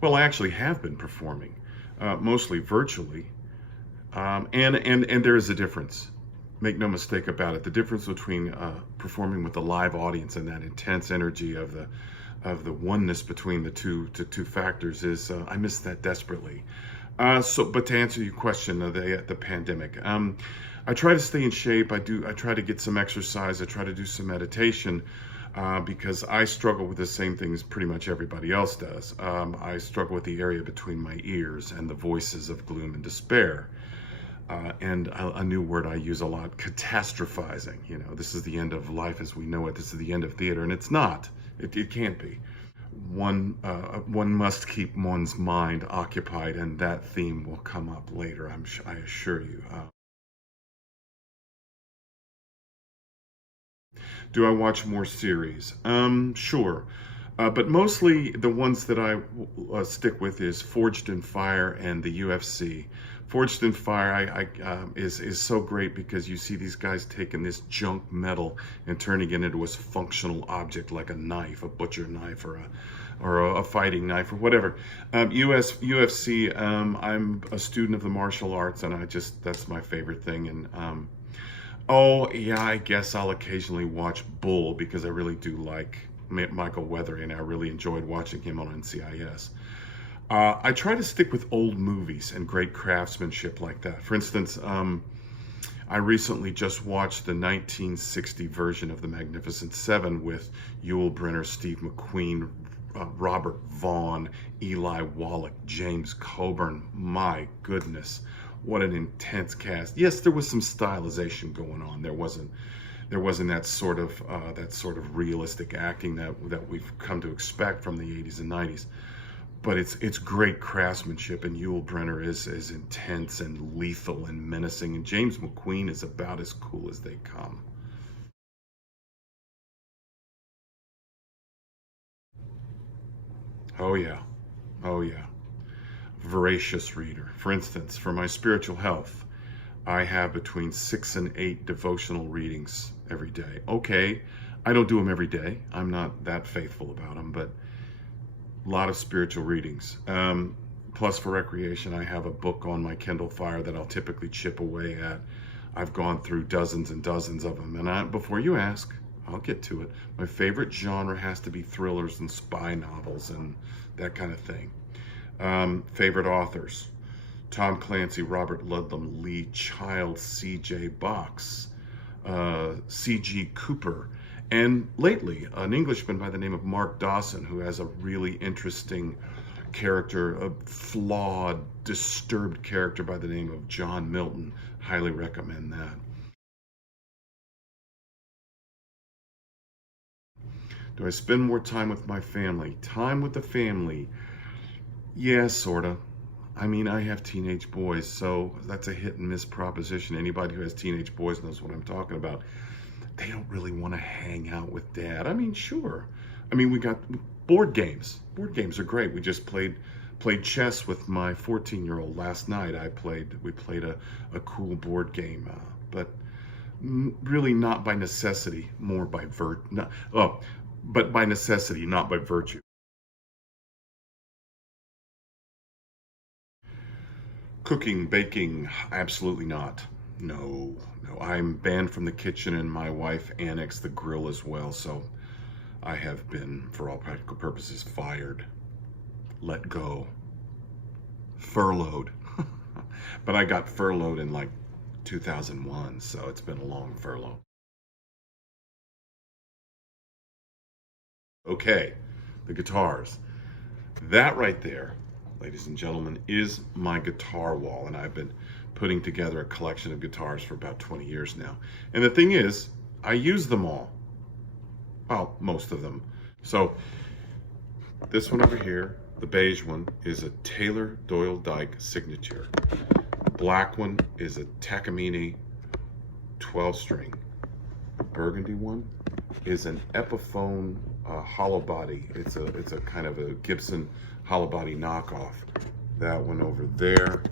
Well, I actually have been performing, mostly virtually, and there is a difference. Make no mistake about it. The difference between performing with a live audience and that intense energy of the oneness between the two factors is I miss that desperately. But to answer your question, the pandemic, I try to stay in shape. I try to get some exercise. I try to do some meditation. Because I struggle with the same things pretty much everybody else does. I struggle with the area between my ears and the voices of gloom and despair. And a new word I use a lot, catastrophizing. You know, this is the end of life as we know it. This is the end of theater, and it's not. It can't be. One must keep one's mind occupied, and that theme will come up later. I assure you. Do I watch more series? Sure. But mostly the ones that I stick with is Forged in Fire and the UFC. Forged in Fire is so great because you see these guys taking this junk metal and turning it into a functional object like a knife, a butcher knife, or a fighting knife, or whatever. UFC. I'm a student of the martial arts, and that's my favorite thing. And oh, yeah, I guess I'll occasionally watch Bull because I really do like Michael Weathery, and I really enjoyed watching him on NCIS. I try to stick with old movies and great craftsmanship like that. For instance, I recently just watched the 1960 version of The Magnificent Seven with Yul Brynner, Steve McQueen, Robert Vaughn, Eli Wallach, James Coburn. My goodness, what an intense cast. Yes, there was some stylization going on. There wasn't that sort of realistic acting that we've come to expect from the 80s and 90s. But it's great craftsmanship, and Yul Brynner is intense and lethal and menacing, and James McQueen is about as cool as they come. Oh yeah, oh yeah. Voracious reader. For instance, for my spiritual health, I have between 6 and 8 devotional readings every day. Okay, I don't do them every day. I'm not that faithful about them, but a lot of spiritual readings. Plus, for recreation, I have a book on my Kindle Fire that I'll typically chip away at. I've gone through dozens and dozens of them, and before you ask, I'll get to it. My favorite genre has to be thrillers and spy novels and that kind of thing. Favorite authors: Tom Clancy, Robert Ludlum, Lee Child, C.J. Box, C.G. Cooper, and lately an Englishman by the name of Mark Dawson, who has a really interesting character, a flawed, disturbed character by the name of John Milton. Highly recommend that. Do I spend more time with my family? Time with the family. Yeah, sorta. I mean, I have teenage boys, so that's a hit and miss proposition. Anybody who has teenage boys knows what I'm talking about. They don't really want to hang out with dad. I mean, sure. I mean, we got board games. Board games are great. We just played chess with my 14-year-old last night. We played a cool board game, but really not by necessity, more by but by necessity, not by virtue. Cooking, baking, absolutely not. No, no. I'm banned from the kitchen, and my wife annexed the grill as well, so I have been, for all practical purposes, fired, let go, furloughed. But I got furloughed in like 2001, so it's been a long furlough. Okay, the guitars. That right there, ladies and gentlemen, is my guitar wall, and I've been putting together a collection of guitars for about 20 years now. And the thing is, I use them all. Well, most of them. So this one over here, the beige one, is a Taylor Doyle Dyke signature. The black one is a Takamine 12-string. The burgundy one is an Epiphone hollow body. It's a kind of a Gibson hollow body knockoff. That one over there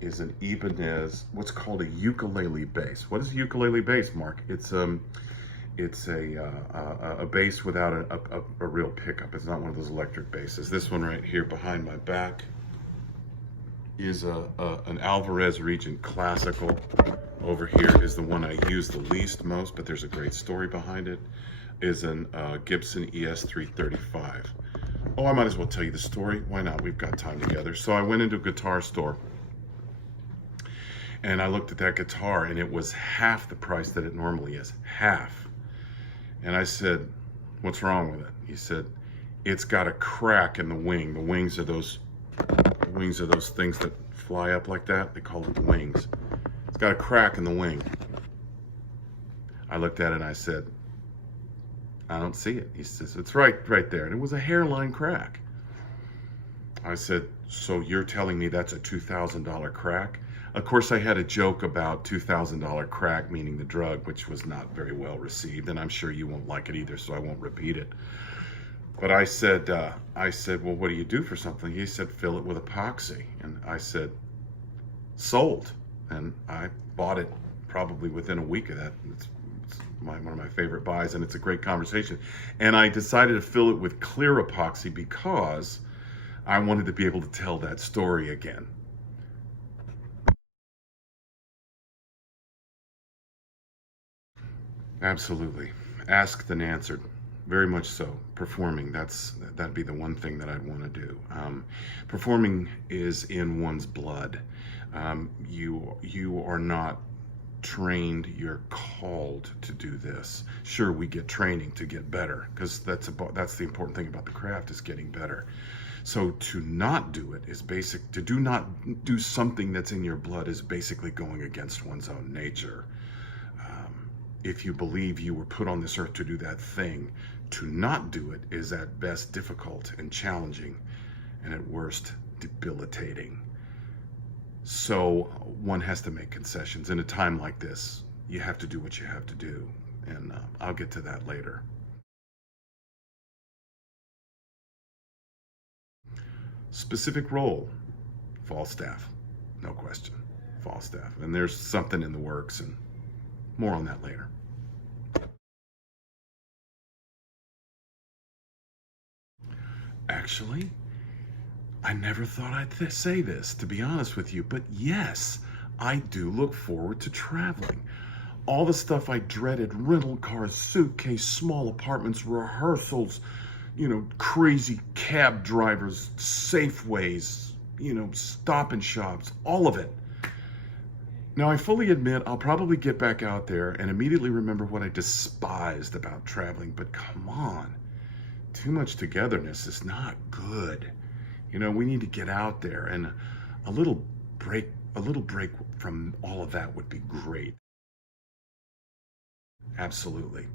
is an Ibanez, what's called a ukulele bass. What is a ukulele bass, Mark? It's a bass without a real pickup. It's not one of those electric basses. This one right here behind my back is an Alvarez Regent Classical. Over here is the one I use the least most, but there's a great story behind it, is an Gibson ES335. Oh, I might as well tell you the story. Why not? We've got time together. So I went into a guitar store and I looked at that guitar and it was half the price that it normally is. Half. And I said, what's wrong with it? He said, it's got a crack in the wing. The wings are those things that fly up like that. They call it wings. It's got a crack in the wing. I looked at it and I said, I don't see it. He says, it's right there. And it was a hairline crack. I said, so you're telling me that's a $2,000 crack? Of course, I had a joke about $2,000 crack, meaning the drug, which was not very well received. And I'm sure you won't like it either, so I won't repeat it. But I said, well, what do you do for something? He said, fill it with epoxy. And I said, sold. And I bought it probably within a week of that. It's one of my favorite buys, and it's a great conversation. And I decided to fill it with clear epoxy because I wanted to be able to tell that story again. Absolutely. Asked and answered. Very much so. Performing, that'd be the one thing that I'd want to do. Performing is in one's blood. You are not trained, you're called to do this. Sure, we get training to get better, because that's the important thing about the craft, is getting better. So to not do it is to not do something that's in your blood is basically going against one's own nature. If you believe you were put on this earth to do that thing, to not do it is at best difficult and challenging, and at worst debilitating. So one has to make concessions. In a time like this, you have to do what you have to do, and I'll get to that later. Specific role, Falstaff, no question, Falstaff. And there's something in the works, and more on that later. Actually, I never thought I'd say this, to be honest with you, but yes, I do look forward to traveling. All the stuff I dreaded, rental cars, suitcase, small apartments, rehearsals, crazy cab drivers, Safeways, Stop and Shops, all of it. Now, I fully admit I'll probably get back out there and immediately remember what I despised about traveling, but come on, too much togetherness is not good. We need to get out there, and a little break from all of that would be great. Absolutely.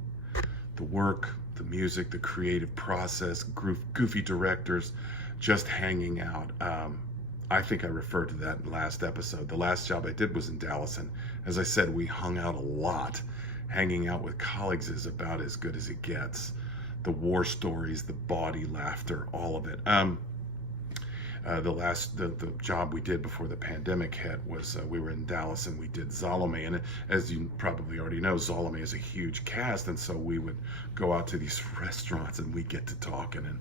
The work, the music, the creative process, goofy directors, just hanging out. I think I referred to that in the last episode. The last job I did was in Dallas, and as I said, we hung out a lot. Hanging out with colleagues is about as good as it gets. The war stories, the bawdy laughter, all of it. The job we did before the pandemic hit was we were in Dallas and we did Zalome, and as you probably already know, Zalome is a huge cast, and so we would go out to these restaurants and we'd get to talking and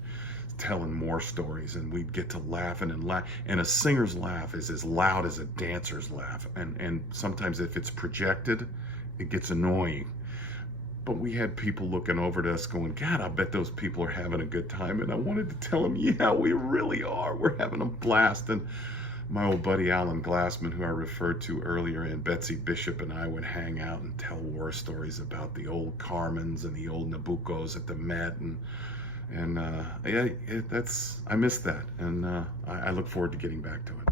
telling more stories, and we'd get to laughing and laugh, and a singer's laugh is as loud as a dancer's laugh, and sometimes if it's projected, it gets annoying. But we had people looking over at us going, God, I bet those people are having a good time. And I wanted to tell them, yeah, we really are. We're having a blast. And my old buddy Alan Glassman, who I referred to earlier, and Betsy Bishop and I would hang out and tell war stories about the old Carmens and the old Nabuccos at the Met. I miss that. And I look forward to getting back to it.